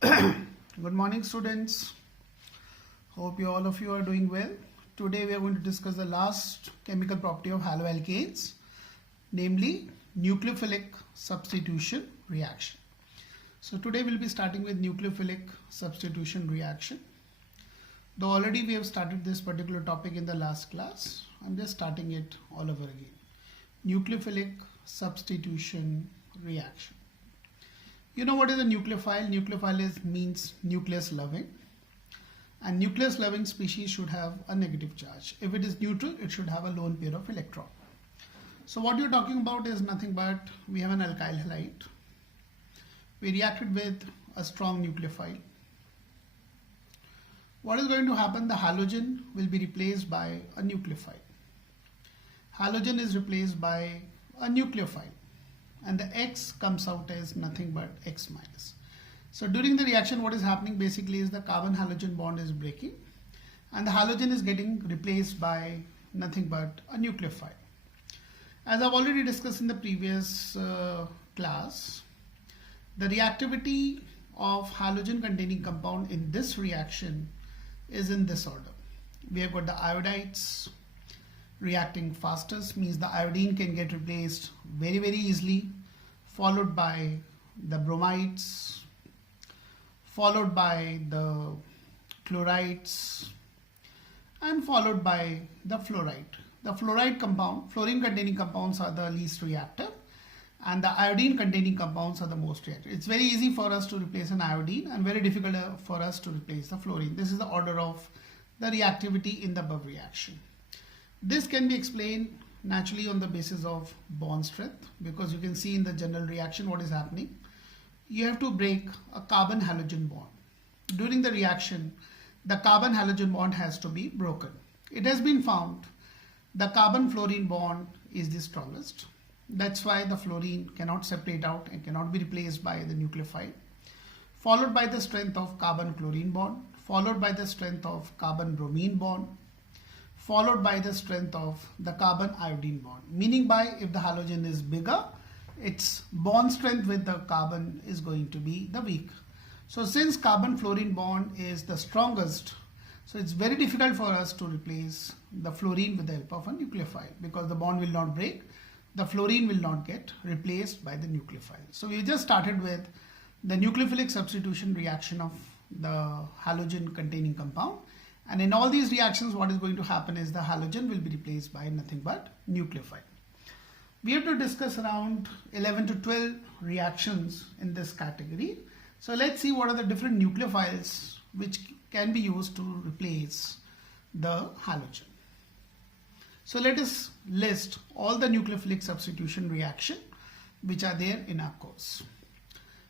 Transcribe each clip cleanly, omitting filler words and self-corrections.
Good morning, students. Hope all of you are doing well. Today we are going to discuss the last chemical property of haloalkanes, namely nucleophilic substitution reaction. So today we'll be starting with nucleophilic substitution reaction. Though already we have started this particular topic in the last class, I'm just starting it all over again. Nucleophilic substitution reaction. You know what is a nucleophile? Nucleophile means nucleus loving, and nucleus loving species should have a negative charge. If it is neutral, it should have a lone pair of electron. So what you're talking about is nothing but we have an alkyl halide. We reacted with a strong nucleophile. What is going to happen? The halogen will be replaced by a nucleophile. Halogen is replaced by a nucleophile, and the X comes out as nothing but X minus. So during the reaction, what is happening basically is the carbon halogen bond is breaking, and the halogen is getting replaced by nothing but a nucleophile. As I've already discussed in the previous class, the reactivity of halogen containing compound in this reaction is in this order. We have got the iodides reacting fastest, means the iodine can get replaced very easily, followed by the bromides, followed by the chlorides, and followed by the fluoride. The fluoride compound, fluorine containing compounds are the least reactive, and the iodine containing compounds are the most reactive. It's very easy for us to replace an iodine and very difficult for us to replace the fluorine. This is the order of the reactivity in the above reaction. This can be explained naturally on the basis of bond strength, because you can see in the general reaction what is happening. You have to break a carbon halogen bond. During the reaction, the carbon halogen bond has to be broken. It has been found the carbon fluorine bond is the strongest. That's why the fluorine cannot separate out and cannot be replaced by the nucleophile, followed by the strength of carbon chlorine bond, followed by the strength of carbon bromine bond, followed by the strength of the carbon iodine bond. Meaning by if the halogen is bigger, its bond strength with the carbon is going to be the weak. So since carbon fluorine bond is the strongest, so it's very difficult for us to replace the fluorine with the help of a nucleophile, because the bond will not break, the fluorine will not get replaced by the nucleophile. So we just started with the nucleophilic substitution reaction of the halogen containing compound. And in all these reactions, what is going to happen is the halogen will be replaced by nothing but nucleophile. We have to discuss around 11 to 12 reactions in this category. So let's see what are the different nucleophiles which can be used to replace the halogen. So let us list all the nucleophilic substitution reaction which are there in our course.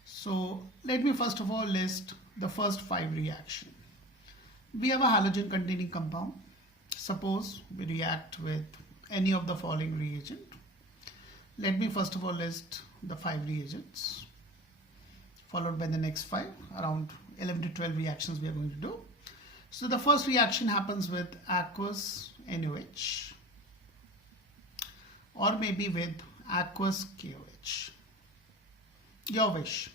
So let me first of all list the first 5 reactions. We have a halogen containing compound. Suppose we react with any of the following reagent. Let me first of all list the 5 reagents, followed by the next 5. Around 11 to 12 reactions we are going to do. So the first reaction happens with aqueous NaOH, or maybe with aqueous KOH. Your wish.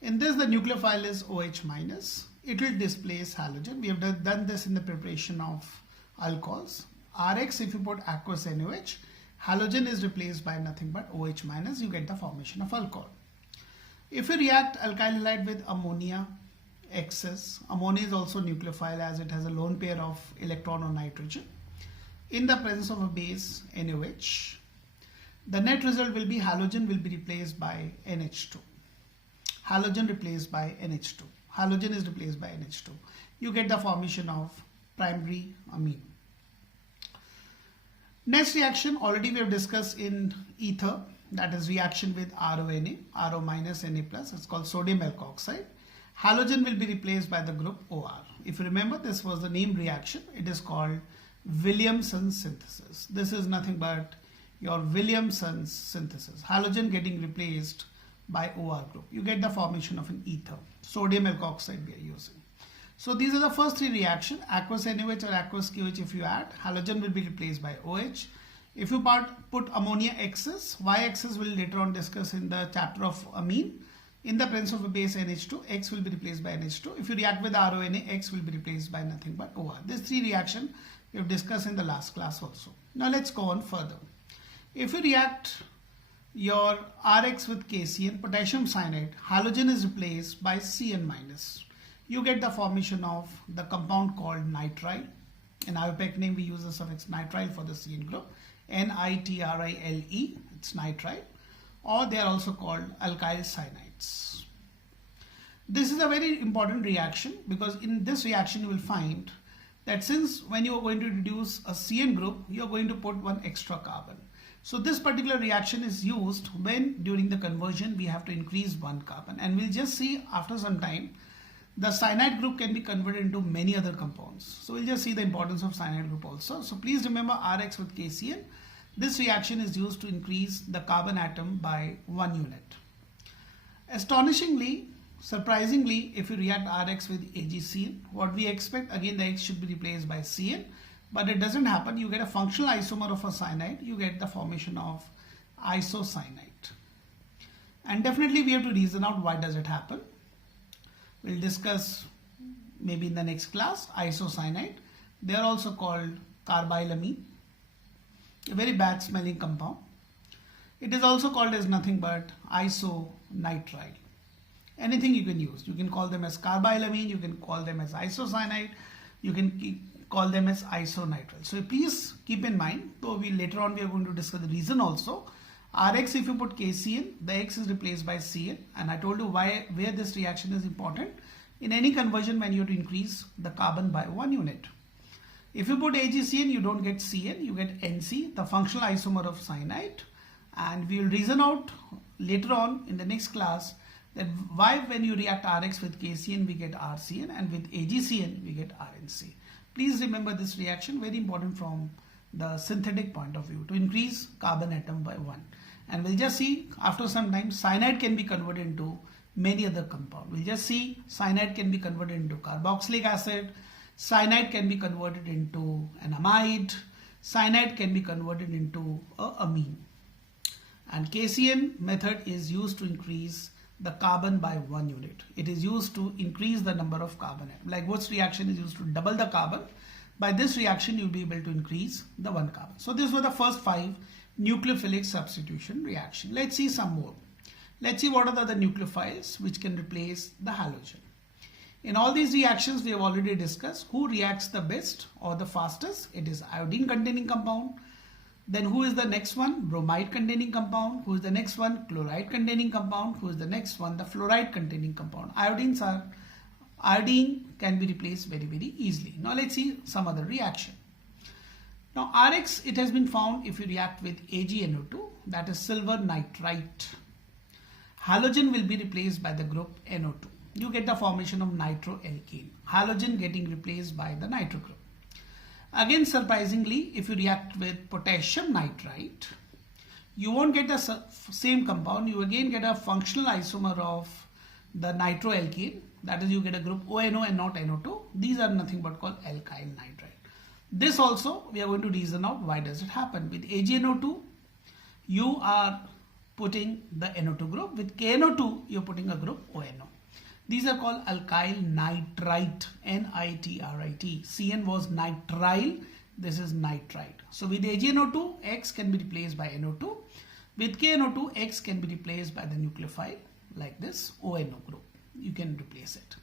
In this, the nucleophile is OH minus. It will displace halogen. We have done this in the preparation of alcohols. Rx, if you put aqueous NaOH, halogen is replaced by nothing but OH minus. You get the formation of alcohol. If you react alkyl halide with ammonia excess, ammonia is also nucleophile as it has a lone pair of electron or nitrogen. In the presence of a base NaOH, the net result will be halogen will be replaced by NH2. Halogen replaced by NH2. Halogen is replaced by NH2. You get the formation of primary amine. Next reaction already we have discussed in ether, that is reaction with RONA, RO minus Na plus. It's called sodium alkoxide. Halogen will be replaced by the group OR. If you remember, this was the name reaction. It is called Williamson's synthesis. This is nothing but your Williamson's synthesis. Halogen getting replaced by OR group. You get the formation of an ether. Sodium alkoxide we are using. So these are the first 3 reactions. Aqueous NaOH or aqueous KOH, if you add, halogen will be replaced by OH. If you put ammonia excess, Y axis we'll later on discuss in the chapter of amine. In the presence of a base NH2, X will be replaced by NH2. If you react with RONA, X will be replaced by nothing but OR. These three reactions we have discussed in the last class also. Now let's go on further. If you react your RX with KCN, potassium cyanide, halogen is replaced by Cn minus. You get the formation of the compound called nitrile. In IUPAC name we use the suffix nitrile for the Cn group. Nitrile, it's nitrile. Or they are also called alkyl cyanides. This is a very important reaction because in this reaction you will find that since when you are going to reduce a CN group, you are going to put one extra carbon. So this particular reaction is used when during the conversion we have to increase one carbon, and we'll just see after some time the cyanide group can be converted into many other compounds. So we'll just see the importance of cyanide group also. So please remember RX with KCN. This reaction is used to increase the carbon atom by 1 unit. Astonishingly, surprisingly, if you react RX with AgCN, what we expect, again the X should be replaced by Cn, but it doesn't happen. You get a functional isomer of a cyanide, you get the formation of isocyanide. And definitely we have to reason out why does it happen. We'll discuss maybe in the next class. Isocyanide, they are also called carbylamine, a very bad smelling compound. It is also called as nothing but isonitrile. Anything you can use. You can call them as carbylamine, you can call them as isocyanide, you can call them as isonitrile. So please keep in mind, though later on we are going to discuss the reason also. Rx, if you put KCN, the X is replaced by Cn, and I told you where this reaction is important. In any conversion when you have to increase the carbon by 1 unit. If you put AgCN, you don't get Cn, you get NC, the functional isomer of cyanide, and we will reason out later on in the next class that why when you react Rx with KCN we get RCN and with AgCN we get RNC. Please remember this reaction, very important from the synthetic point of view, to increase carbon atom by 1. And we'll just see after some time cyanide can be converted into many other compounds. We'll just see cyanide can be converted into carboxylic acid, cyanide can be converted into an amide, cyanide can be converted into a amine. And KCN method is used to increase the carbon by 1 unit. It is used to increase the number of carbon atom. Like Wurtz reaction is used to double the carbon. By this reaction you'll be able to increase the 1 carbon. So these were the first 5 nucleophilic substitution reaction. Let's see some more. Let's see what are the other nucleophiles which can replace the halogen. In all these reactions we have already discussed who reacts the best or the fastest. It is iodine containing compound. Then who is the next one? Bromide containing compound. Who is the next one? Chloride containing compound. Who is the next one? The fluoride containing compound. Iodine can be replaced very, very easily. Now let's see some other reaction. Now Rx, it has been found if you react with AgNO2, that is silver nitrite. Halogen will be replaced by the group NO2. You get the formation of nitroalkane. Halogen getting replaced by the nitro group. Again, surprisingly, if you react with potassium nitrite, you won't get the same compound. You again get a functional isomer of the nitroalkane. That is, you get a group ONO and not NO2. These are nothing but called alkyl nitrite. This also, we are going to reason out why does it happen. With AgNO2, you are putting the NO2 group. With KNO2, you're putting a group ONO. These are called alkyl nitrite, N-I-T-R-I-T. Cn was nitrile, this is nitrite. So with AgNO2, X can be replaced by NO2. With KNO2, X can be replaced by the nucleophile like this, ONO group. You can replace it.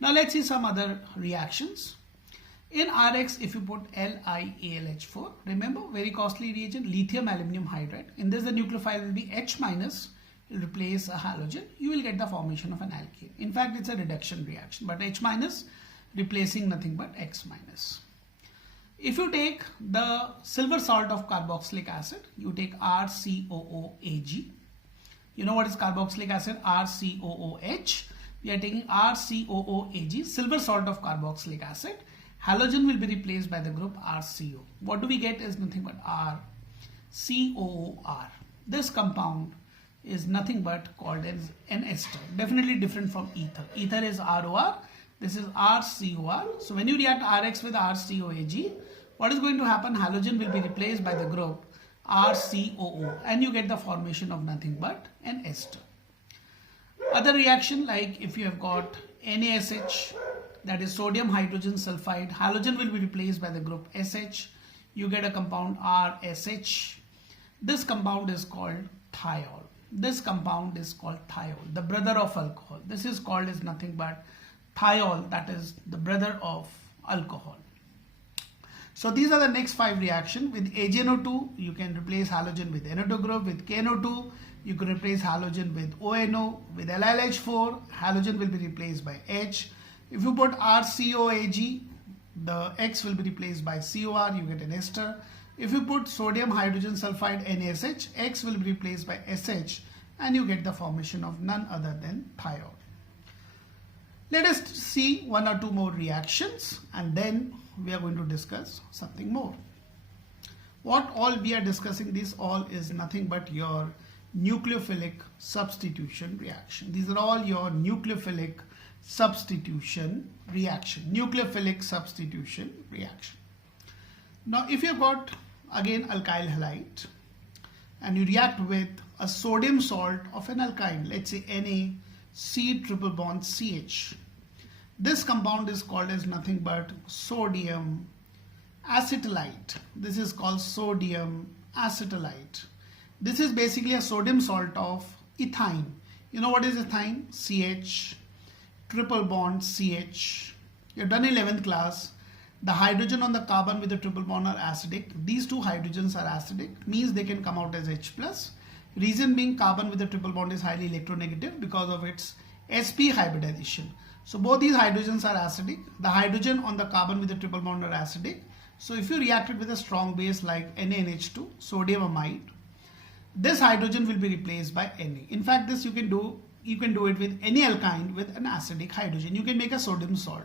Now let's see some other reactions. In Rx, if you put LiAlH4, remember very costly reagent, lithium aluminum hydride. In this the nucleophile will be H minus. Will replace a halogen, you will get the formation of an alkane. In fact, it's a reduction reaction, but H minus replacing nothing but X minus. If you take the silver salt of carboxylic acid, you take RCOOAg. You know what is carboxylic acid? RCOOH. We are taking RCOOAg, silver salt of carboxylic acid. Halogen will be replaced by the group RCO. What do we get is nothing but RCOOR. This compound is nothing but called as an ester. Definitely different from ether. Ether is ROR. This is RCOR. So when you react Rx with RCOAg, what is going to happen? Halogen will be replaced by the group RCOO and you get the formation of nothing but an ester. Other reaction, like if you have got NaSH, that is sodium hydrogen sulfide, halogen will be replaced by the group SH. You get a compound RSH. This compound is called thiol. This compound is called thiol, the brother of alcohol. This is called as nothing but thiol, that is the brother of alcohol. So these are the next 5 reactions. With AgNO2, you can replace halogen with NO2 group. With KNO2, you can replace halogen with ONO. With LiLH4, halogen will be replaced by H. If you put RCOAg, the X will be replaced by COR, you get an ester. If you put sodium hydrogen sulfide NaSH, X will be replaced by SH, and you get the formation of none other than thiol. Let us see 1 or 2 more reactions, and then we are going to discuss something more. What all we are discussing, this all is nothing but your nucleophilic substitution reaction. These are all your nucleophilic substitution reaction. Nucleophilic substitution reaction. Now if you have got again alkyl halide and you react with a sodium salt of an alkyne, let's say NaC triple bond CH. This compound is called as nothing but sodium acetylite. This is called sodium acetylite. This is basically a sodium salt of ethyne. You know what is ethyne? CH triple bond CH. You've done 11th class. The hydrogen on the carbon with the triple bond are acidic. These 2 hydrogens are acidic, means they can come out as H+. Reason being, carbon with the triple bond is highly electronegative because of its sp hybridization. So both these hydrogens are acidic. The hydrogen on the carbon with the triple bond are acidic. So if you react it with a strong base like NaNH2, sodium amide, this hydrogen will be replaced by Na. In fact, this you can do it with any alkyne with an acidic hydrogen. You can make a sodium salt.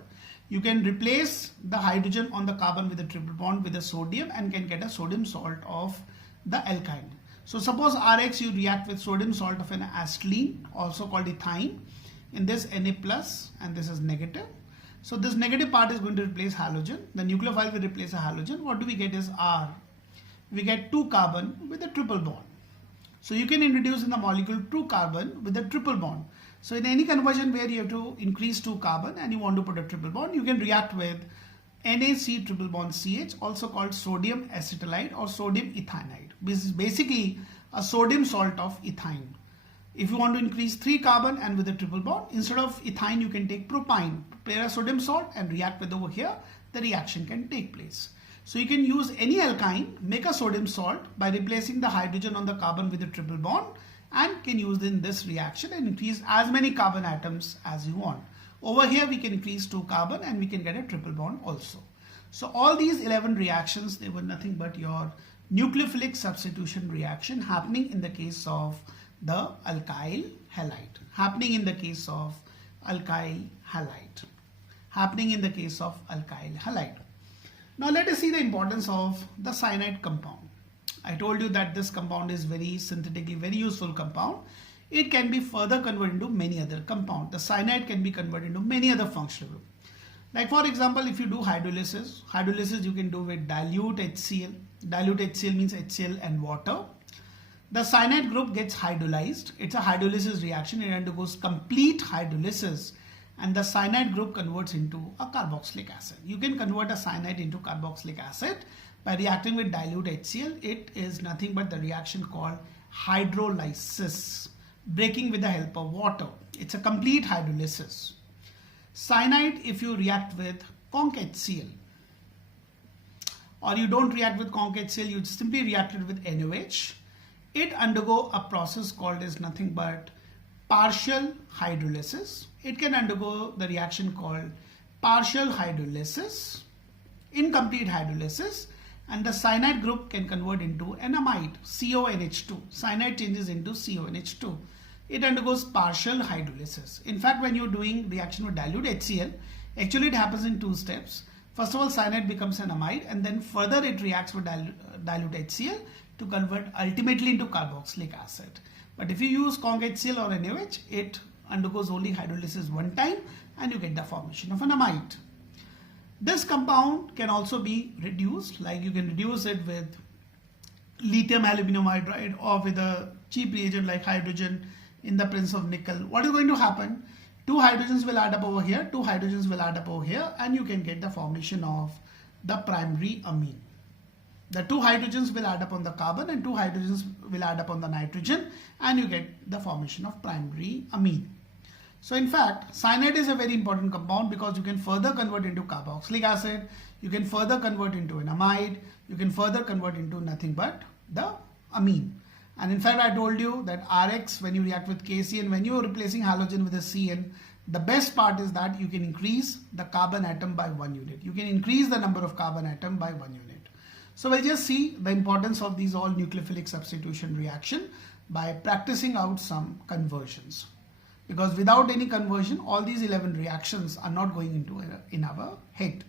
You can replace the hydrogen on the carbon with the triple bond with a sodium and can get a sodium salt of the alkyne. So suppose Rx you react with sodium salt of an acetylene, also called ethyne. In this Na plus and this is negative. So this negative part is going to replace halogen. The nucleophile will replace a halogen. What do we get is R. We get 2 carbon with a triple bond. So you can introduce in the molecule 2 carbon with a triple bond. So in any conversion where you have to increase 2 carbon and you want to put a triple bond, you can react with NaC triple bond CH, also called sodium acetylide or sodium ethynide. This is basically a sodium salt of ethyne. If you want to increase 3 carbon and with a triple bond, instead of ethyne you can take propyne, prepare a sodium salt and react with over here, the reaction can take place. So you can use any alkyne, make a sodium salt by replacing the hydrogen on the carbon with a triple bond, and can use in this reaction and increase as many carbon atoms as you want. Over here we can increase 2 carbon and we can get a triple bond also. So all these 11 reactions, they were nothing but your nucleophilic substitution reaction happening in the case of the alkyl halide. Happening in the case of alkyl halide. Happening in the case of alkyl halide. Now let us see the importance of the cyanide compound. I told you that this compound is very synthetically very useful compound. It can be further converted into many other compounds. The cyanide can be converted into many other functional groups. Like for example, if you do hydrolysis you can do with dilute HCl. Dilute HCl means HCl and water. The cyanide group gets hydrolyzed. It's a hydrolysis reaction. It undergoes complete hydrolysis and the cyanide group converts into a carboxylic acid. You can convert a cyanide into carboxylic acid by reacting with dilute HCl. It is nothing but the reaction called hydrolysis, breaking with the help of water. It's a complete hydrolysis. Cyanide, if you react with conc HCl, or you don't react with conc HCl, you simply react it with NaOH, it undergo a process called as nothing but partial hydrolysis. It can undergo the reaction called partial hydrolysis, incomplete hydrolysis, and the cyanide group can convert into an amide, CONH2. Cyanide changes into CONH2. It undergoes partial hydrolysis. In fact, when you're doing reaction with dilute HCl, actually it happens in 2 steps. First of all, cyanide becomes an amide and then further it reacts with dilute HCl to convert ultimately into carboxylic acid. But if you use conc HCl or NaOH, it undergoes only hydrolysis one time and you get the formation of an amide. This compound can also be reduced, like you can reduce it with lithium aluminum hydride or with a cheap reagent like hydrogen in the presence of nickel, what is going to happen? Two hydrogens will add up over here, two hydrogens will add up over here, and you can get the formation of the primary amine. The two hydrogens will add up on the carbon and two hydrogens will add up on the nitrogen, and you get the formation of primary amine. So in fact, cyanide is a very important compound because you can further convert into carboxylic acid, you can further convert into an amide, you can further convert into nothing but the amine. And in fact, I told you that RX, when you react with KCN, when you are replacing halogen with a CN, the best part is that you can increase the carbon atom by 1 unit. You can increase the number of carbon atom by 1 unit. So we'll just see the importance of these all nucleophilic substitution reaction by practicing out some conversions. Because without any conversion, all these 11 reactions are not going into in our head.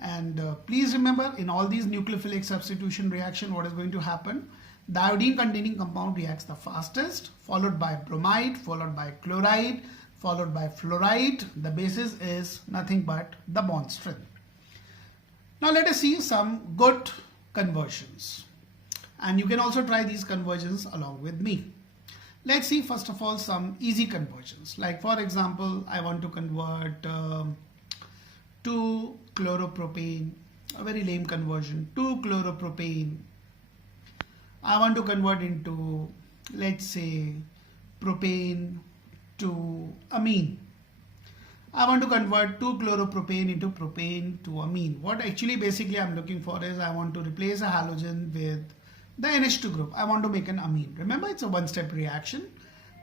And please remember, in all these nucleophilic substitution reaction, what is going to happen? The iodine containing compound reacts the fastest, followed by bromide, followed by chloride, followed by fluoride. The basis is nothing but the bond strength. Now let us see some good conversions. And you can also try these conversions along with me. Let's see first of all some easy conversions. Like for example, I want to convert to chloropropane, a very lame conversion, to chloropropane. I want to convert into, let's say, propane to amine. I want to convert 2-chloropropane into propane to amine. What actually basically I'm looking for is I want to replace a halogen with the NH2 group. I want to make an amine. Remember, it's a one-step reaction.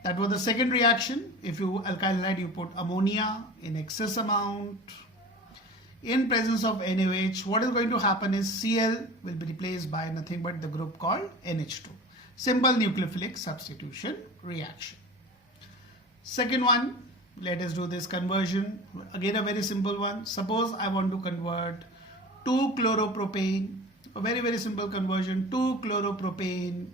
That was the second reaction. If you alkyl halide, you put ammonia in excess amount. In presence of NaOH, what is going to happen is Cl will be replaced by nothing but the group called NH2. Simple nucleophilic substitution reaction. Second one, let us do this conversion. Again, a very simple one. Suppose I want to convert 2-chloropropane, a very simple conversion, 2-chloropropane.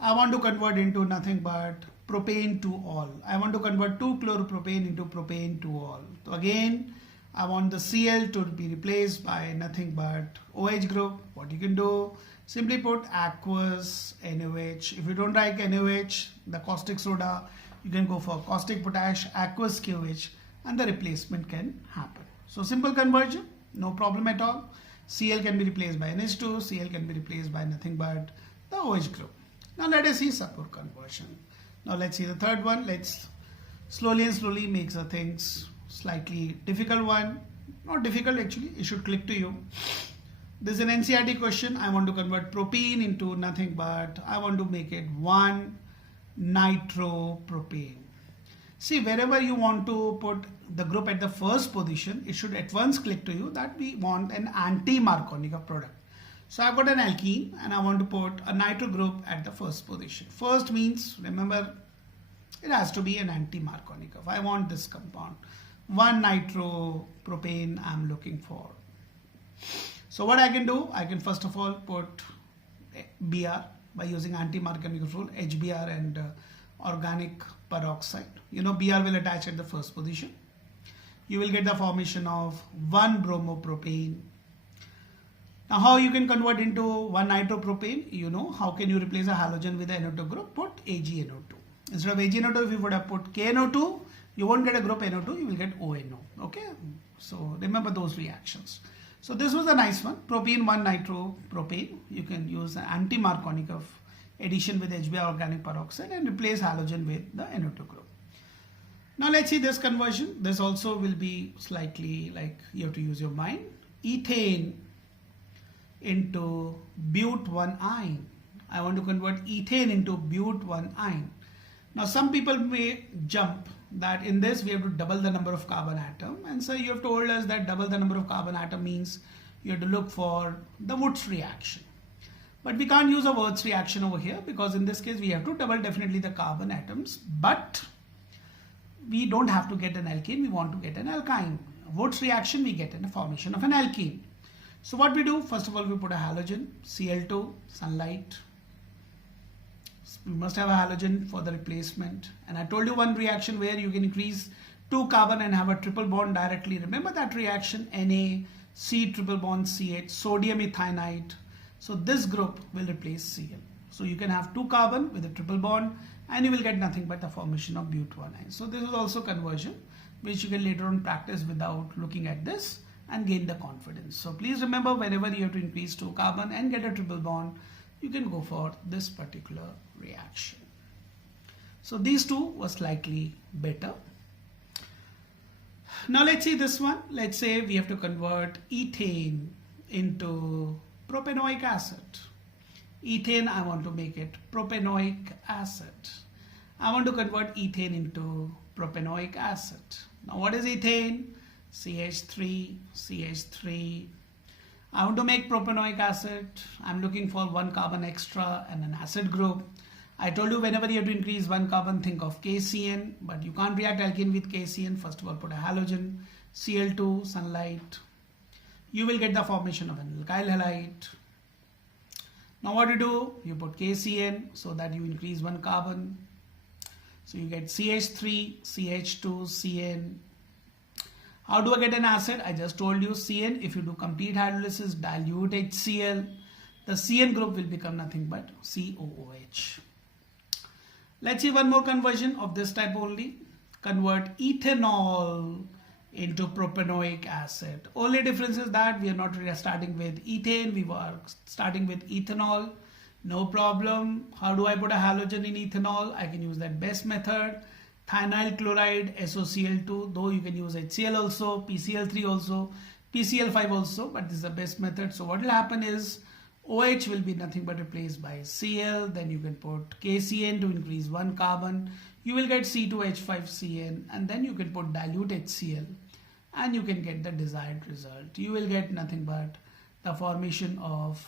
I want to convert into nothing but propane to all. I want to convert 2-chloropropane into propane to all. So again, I want the Cl to be replaced by nothing but OH group. What you can do, simply put aqueous NaOH. If you don't like NaOH, the caustic soda, you can go for caustic potash, aqueous KOH, and the replacement can happen. So simple conversion, no problem at all. Cl can be replaced by NH2, Cl can be replaced by nothing but the OH group. Now let us see Sapur conversion. Now let's see the third one. Let's slowly make the things slightly difficult one. Not difficult actually, it should click to you. This is an NCERT question. I want to convert propene into nothing but, I want to make it 1-nitropropane. See, wherever you want to put the group at the first position, it should at once click to you that we want an anti-Markovnikov product. So I've got an alkene and I want to put a nitro group at the first position. First means, remember, it has to be an anti-Markovnikov. I want this compound. 1-nitropropane I'm looking for. So what I can do, I can first of all put Br by using anti-Markovnikov rule, HBr and organic peroxide. You know, Br will attach at the first position. You will get the formation of 1-bromopropane. Now how you can convert into 1-nitropropane? You know, how can you replace a halogen with a NO2 group? Put AgNO2. Instead of AgNO2, if you would have put KNO2, you won't get a group NO2, you will get ONO. Okay, so remember those reactions. So this was a nice one, propene 1-nitropropane. You can use an anti-Markovnikov addition with HBr organic peroxide and replace halogen with the NO2 group. Now let's see this conversion. This also will be slightly like you have to use your mind. Ethane into but1-ine. I want to convert ethane into but1-ine. Now some people may jump that in this we have to double the number of carbon atom, and so you have told us that double the number of carbon atom means you have to look for the Wurtz reaction. But we can't use a Wurtz reaction over here because in this case we have to double definitely the carbon atoms, but we don't have to get an alkene, we want to get an alkyne. Wurtz reaction we get in the formation of an alkene. So what we do, first of all we put a halogen, Cl2, sunlight. We must have a halogen for the replacement, and I told you one reaction where you can increase 2 carbon and have a triple bond directly. Remember that reaction, Na, C triple bond CH, sodium ethionite. So this group will replace Cl. So you can have 2 carbon with a triple bond and you will get nothing but the formation of butanine. So this is also conversion which you can later on practice without looking at this and gain the confidence. So please remember, whenever you have to increase 2 carbon and get a triple bond, you can go for this particular reaction. So these two were slightly better. Now let's see this one. Let's say we have to convert ethane into propanoic acid. Ethane, I want to make it propanoic acid. I want to convert ethane into propanoic acid. Now what is ethane? CH3, CH3. I want to make propanoic acid. I'm looking for 1 carbon extra and an acid group. I told you, whenever you have to increase 1 carbon, think of KCN, but you can't react alkene with KCN. First of all, put a halogen, Cl2, sunlight. You will get the formation of an alkyl halide. Now what you do? You put KCN so that you increase 1 carbon. So you get CH3, CH2, CN. How do I get an acid? I just told you, CN, if you do complete hydrolysis, dilute HCl, the CN group will become nothing but COOH. Let's see one more conversion of this type only. Convert ethanol into propanoic acid. Only difference is that we are not really starting with ethane, we were starting with ethanol. No problem. How do I put a halogen in ethanol? I can use that best method. Thionyl chloride, SOCl2, though you can use HCl also, PCl3 also, PCl5 also, but this is the best method. So what will happen is OH will be nothing but replaced by Cl, then you can put KCN to increase 1 carbon, you will get C2H5CN, and then you can put dilute HCl and you can get the desired result. You will get nothing but the formation of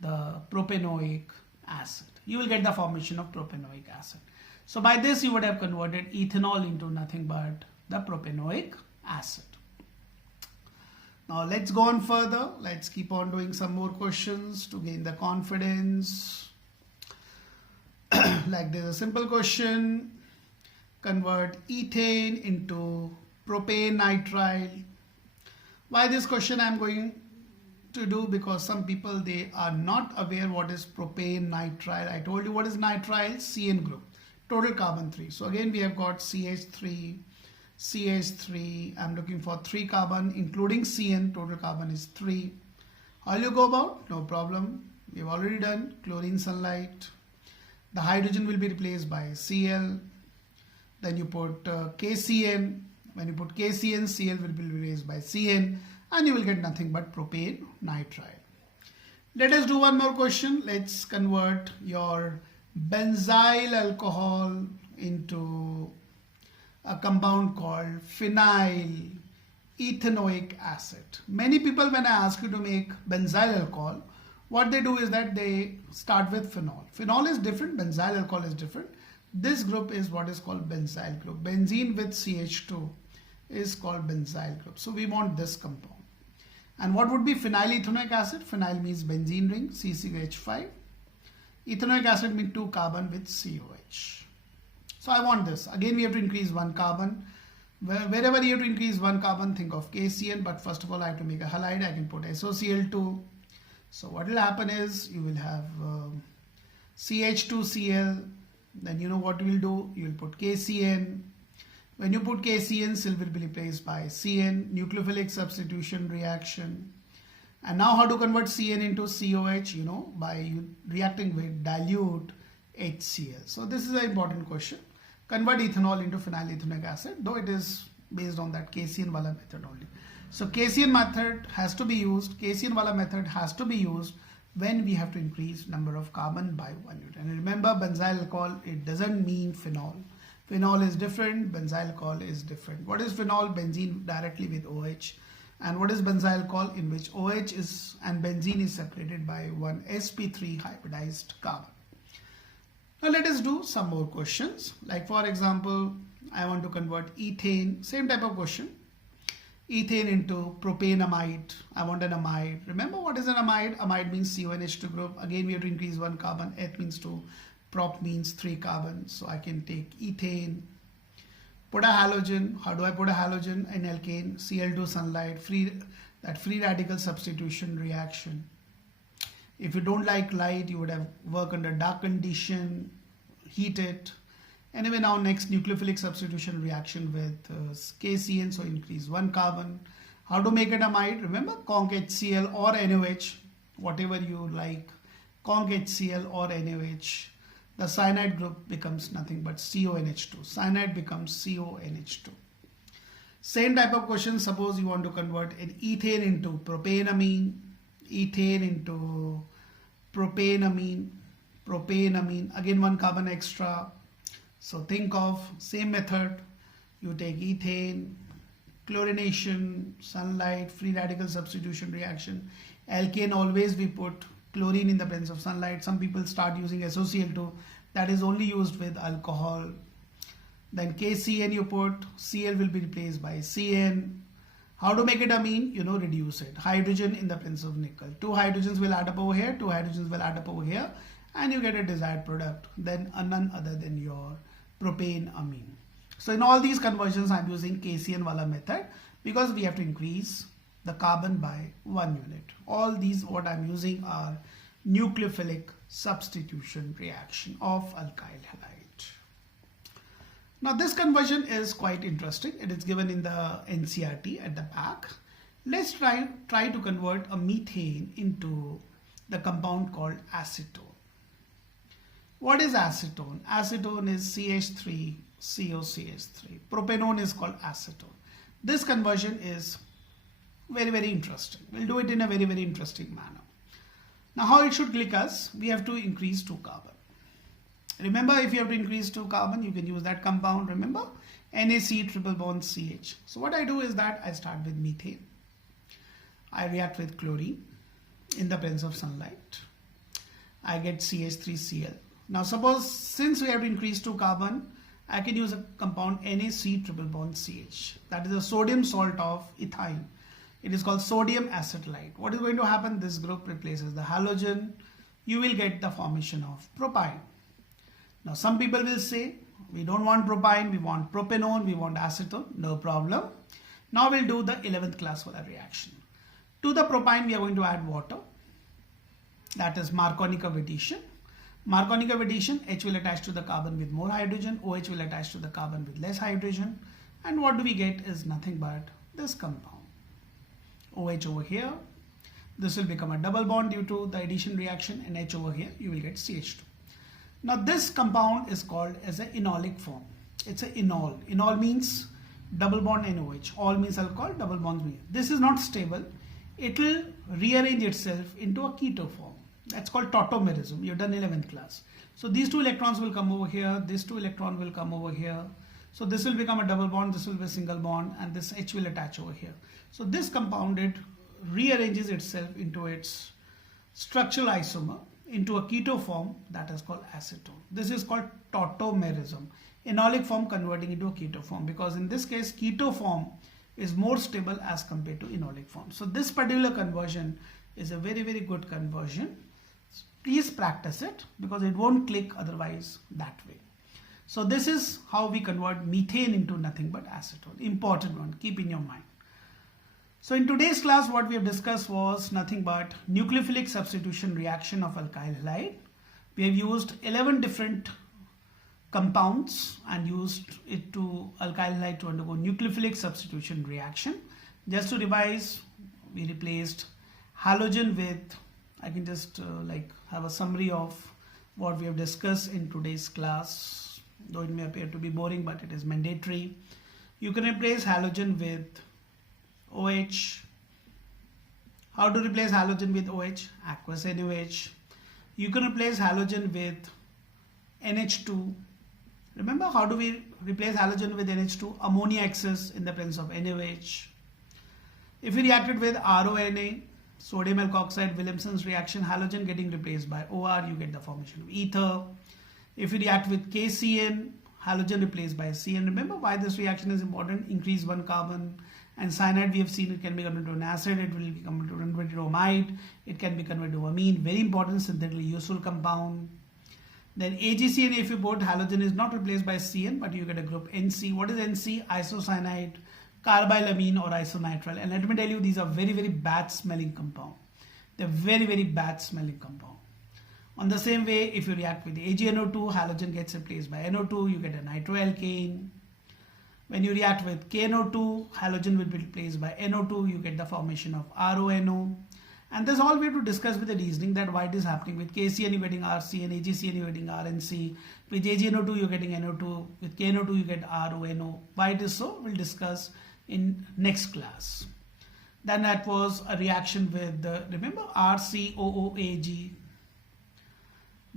the propanoic acid. You will get the formation of propanoic acid. So by this you would have converted ethanol into nothing but the propanoic acid. Now let's go on further. Let's keep on doing some more questions to gain the confidence. Like there's a simple question. Convert ethane into propane nitrile. Why this question I'm going to do? Because some people, they are not aware what is propane nitrile. I told you what is nitrile, CN group, total carbon 3. So again we have got CH3, CH3. I'm looking for 3 carbon including CN, total carbon is 3. How you go about? No problem. We've already done chlorine sunlight. The hydrogen will be replaced by Cl. Then you put KCN. When you put KCN, Cl will be replaced by CN, and you will get nothing but propane nitrile. Let us do one more question. Let's convert your benzyl alcohol into a compound called phenyl ethanoic acid. Many people, when I ask you to make benzyl alcohol, what they do is that they start with phenol. Phenol is different, benzyl alcohol is different. This group is what is called benzyl group. Benzene with CH2 is called benzyl group. So we want this compound. And what would be phenyl ethanoic acid? Phenyl means benzene ring, CCH5. Ethanoic acid means 2 carbon with COH. So I want this. Again, we have to increase 1 carbon. Wherever you have to increase 1 carbon, think of KCN. But first of all, I have to make a halide. I can put SOCl2. So what will happen is you will have CH2Cl. Then you know what you will do. You will put KCN. When you put KCN, Cl will be replaced by CN. Nucleophilic substitution reaction. And now how to convert CN into COH? You know, by reacting with dilute HCl. So this is an important question. Convert ethanol into phenyl ethanoic acid, though it is based on that KCN wala method only. So KCN method has to be used. KCN wala method has to be used when we have to increase number of carbon by 1 unit. And remember, benzyl alcohol, it doesn't mean phenol. Phenol is different, benzyl alcohol is different. What is phenol? Benzene directly with OH. And what is benzyl alcohol? In which OH is and benzene is separated by one sp3 hybridized carbon. Now let us do some more questions. Like for example, I want to convert ethane, same type of question. Ethane into propanamide. I want an amide. Remember what is an amide? Amide means CONH2 group. Again, we have to increase 1 carbon. Eth means 2. Prop means 3 carbon. So I can take ethane, put a halogen. How do I put a halogen in alkane? Cl2 sunlight, free radical substitution reaction. If you don't like light, you would have work under dark condition, heat it. Anyway, now next nucleophilic substitution reaction with KCN, so increase one carbon. How to make it amide? Remember, conc HCl or NaOH, whatever you like, conc HCl or NaOH. The cyanide group becomes nothing but CONH2. Cyanide becomes CONH2. Same type of question, suppose you want to convert an ethane into propanamine, ethane into propanamine, again one carbon extra. So think of same method, you take ethane, chlorination, sunlight, free radical substitution reaction. Alkane always we put chlorine in the presence of sunlight. Some people start using SOCl2, that is only used with alcohol. Then KCN you put, Cl will be replaced by Cn. How to make it amine? You know, reduce it. Hydrogen in the presence of nickel. 2 hydrogens will add up over here, 2 hydrogens will add up over here, and you get a desired product. Then none other than your propane amine. So in all these conversions, I'm using KCN wala method because we have to increase the carbon by 1 unit. All these what I'm using are nucleophilic substitution reaction of alkyl halide. Now this conversion is quite interesting. It is given in the NCERT at the back. Let's try to convert a methane into the compound called acetone. What is acetone? Acetone is CH3COCH3. Propanone is called acetone. This conversion is very, very interesting. We'll do it in a very, very interesting manner. Now how it should click us? We have to increase 2 carbon. Remember, if you have to increase 2 carbon, you can use that compound. Remember, NaC triple bond CH. So what I do is that I start with methane. I react with chlorine in the presence of sunlight. I get CH3Cl. Now suppose since we have to increase 2 carbon, I can use a compound NaC triple bond CH. That is a sodium salt of ethyl. It is called sodium acetylide. What is going to happen? This group replaces the halogen. You will get the formation of propyne. Now some people will say, we don't want propyne, we want propanone, we want acetone. No problem. Now we'll do the 11th class wala reaction. To the propyne we are going to add water. That is Marconic of addition. Marconic of addition, H will attach to the carbon with more hydrogen, OH will attach to the carbon with less hydrogen. And what do we get is nothing but this compound. OH over here. This will become a double bond due to the addition reaction, and H over here you will get CH2. Now this compound is called as an enolic form. It's an enol. Enol means double bond NOH. All means alcohol, double bonds mean. This is not stable. It will rearrange itself into a keto form. That's called tautomerism. You've done 11th class. So these 2 electrons will come over here. This 2 electron will come over here. So this will become a double bond. This will be a single bond, and this H will attach over here. So this compound, it rearranges itself into its structural isomer into a keto form, that is called acetone. This is called tautomerism. Enolic form converting into a keto form, because in this case keto form is more stable as compared to enolic form. So this particular conversion is a very, very good conversion. Please practice it because it won't click otherwise that way. So this is how we convert methane into nothing but acetone. Important one, keep in your mind. So in today's class, what we have discussed was nothing but nucleophilic substitution reaction of alkyl halide. We have used 11 different compounds and used it to alkyl halide to undergo nucleophilic substitution reaction. Just to revise, we replaced halogen with, I can just have a summary of what we have discussed in today's class. Though it may appear to be boring, but it is mandatory. You can replace halogen with OH. How to replace halogen with OH? Aqueous NaOH. You can replace halogen with NH2. Remember, how do we replace halogen with NH2? Ammonia excess in the presence of NaOH. If we reacted with RONA, sodium alkoxide, Williamson's reaction, halogen getting replaced by OR, you get the formation of ether. If we react with KCN, halogen replaced by CN. Remember why this reaction is important? Increase 1 carbon. And cyanide, we have seen it can be converted to an acid, it will be converted to amide, it can be converted to amine. Very important, synthetically useful compound. Then AgCN, if you put, halogen is not replaced by CN, but you get a group NC. What is NC? Isocyanide, carbylamine or isonitrile. And let me tell you, these are very, very bad smelling compound. They're very, very bad smelling compound. On the same way, if you react with AgNO2, halogen gets replaced by NO2, you get a nitroalkane. When you react with KNO2, halogen will be replaced by NO2, you get the formation of RONO. And that's all we have to discuss with the reasoning, that why it is happening. With KCN you're getting RCN, AgCN you're getting RNC, with AgNO2 you're getting NO2, with KNO2 you get RONO. Why it is so, we'll discuss in next class. Then that was a reaction with the, remember, RCOOAg.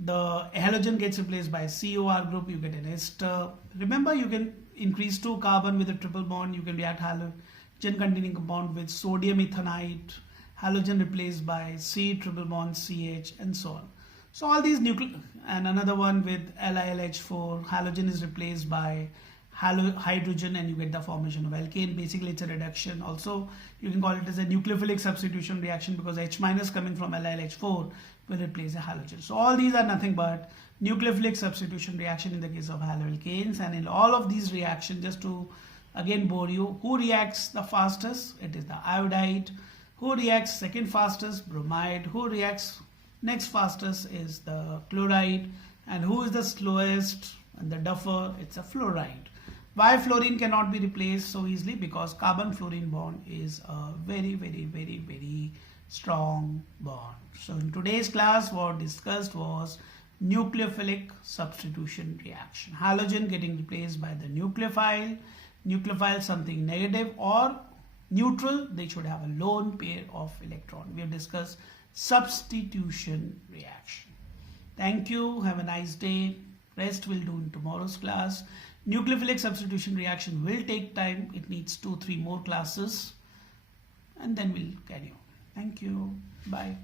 The halogen gets replaced by COR group, you get an ester. Remember, you can increase 2 carbon with a triple bond, you can react halogen containing compound with sodium ethanite, halogen replaced by C triple bond CH, and so on. So all these and another one with LiLH4, halogen is replaced by hydrogen and you get the formation of alkane. Basically it's a reduction. Also you can call it as a nucleophilic substitution reaction, because H minus coming from LiLH4 will replace a halogen. So all these are nothing but nucleophilic substitution reaction in the case of haloalkanes. And in all of these reactions, just to again bore you, who reacts the fastest? It is the iodide. Who reacts second fastest? Bromide. Who reacts next fastest is the chloride. And who is the slowest and the duffer? It's a fluoride. Why fluorine cannot be replaced so easily? Because carbon-fluorine bond is a very, very, very, very strong bond. So in today's class, what discussed was nucleophilic substitution reaction. Halogen getting replaced by the nucleophile. Nucleophile something negative or neutral, they should have a lone pair of electron. We have discussed substitution reaction. Thank you. Have a nice day. Rest we'll do in tomorrow's class. Nucleophilic substitution reaction will take time. It needs 2-3 more classes, and then we'll carry on. Thank you. Bye.